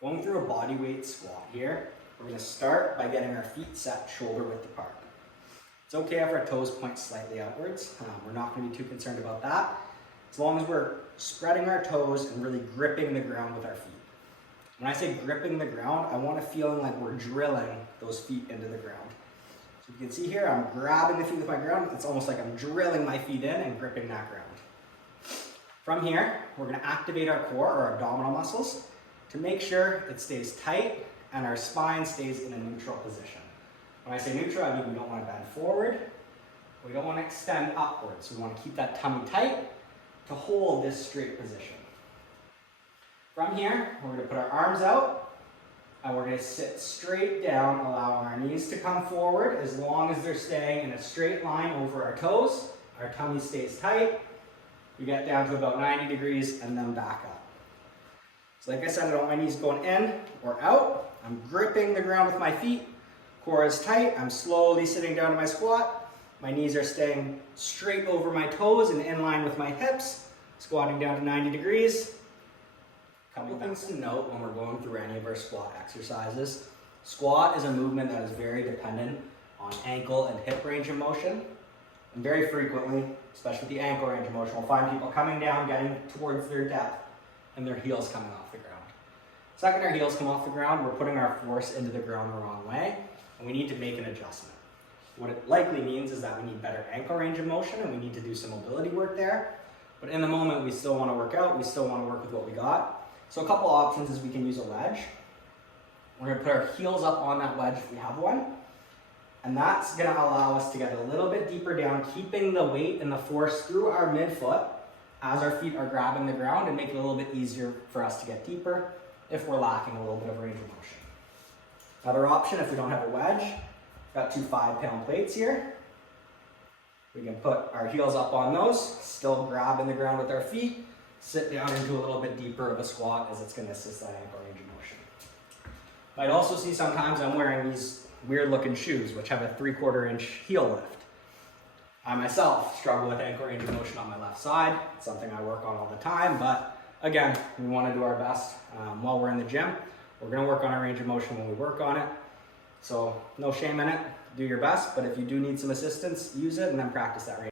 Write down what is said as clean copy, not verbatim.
Going through a body weight squat here, we're going to start by getting our feet set shoulder width apart. It's okay if our toes point slightly outwards. We're not going to be too concerned about that, as long as we're spreading our toes and really gripping the ground with our feet. When I say gripping the ground, I want a feeling like we're drilling those feet into the ground. So you can see here, I'm grabbing the feet with my ground. It's almost like I'm drilling my feet in and gripping that ground. From here, we're going to activate our core or abdominal muscles to make sure it stays tight and our spine stays in a neutral position. When I say neutral, I mean we don't want to bend forward. We don't want to extend upwards. We want to keep that tummy tight to hold this straight position. From here, we're going to put our arms out and we're going to sit straight down, allowing our knees to come forward as long as they're staying in a straight line over our toes. Our tummy stays tight. We get down to about 90 degrees and then back up. So like I said, I don't want my knees going in or out. I'm gripping the ground with my feet. Core is tight. I'm slowly sitting down to my squat. My knees are staying straight over my toes and in line with my hips. Squatting down to 90 degrees. Couple things to note when we're going through any of our squat exercises. Squat is a movement that is very dependent on ankle and hip range of motion. And very frequently, especially with the ankle range of motion, we'll find people coming down, getting towards their depth, and their heels coming off the ground. The second our heels come off the ground, we're putting our force into the ground the wrong way, and we need to make an adjustment. What it likely means is that we need better ankle range of motion, and we need to do some mobility work there. But in the moment, we still want to work out, we still want to work with what we got. So a couple options is we can use a wedge. We're going to put our heels up on that wedge if we have one. And that's going to allow us to get a little bit deeper down, keeping the weight and the force through our midfoot as our feet are grabbing the ground, and make it a little bit easier for us to get deeper if we're lacking a little bit of range of motion. Another option, if we don't have a wedge, got two 5-pound plates here. We can put our heels up on those, still grabbing the ground with our feet, sit down into a little bit deeper of a squat as it's going to assist that ankle range of motion. I'd also see sometimes I'm wearing these weird looking shoes which have a 3/4 inch heel lift. I myself struggle with ankle range of motion on my left side. It's something I work on all the time, but again, we want to do our best while we're in the gym. We're going to work on our range of motion when we work on it. So no shame in it. Do your best, but if you do need some assistance, use it and then practice that range.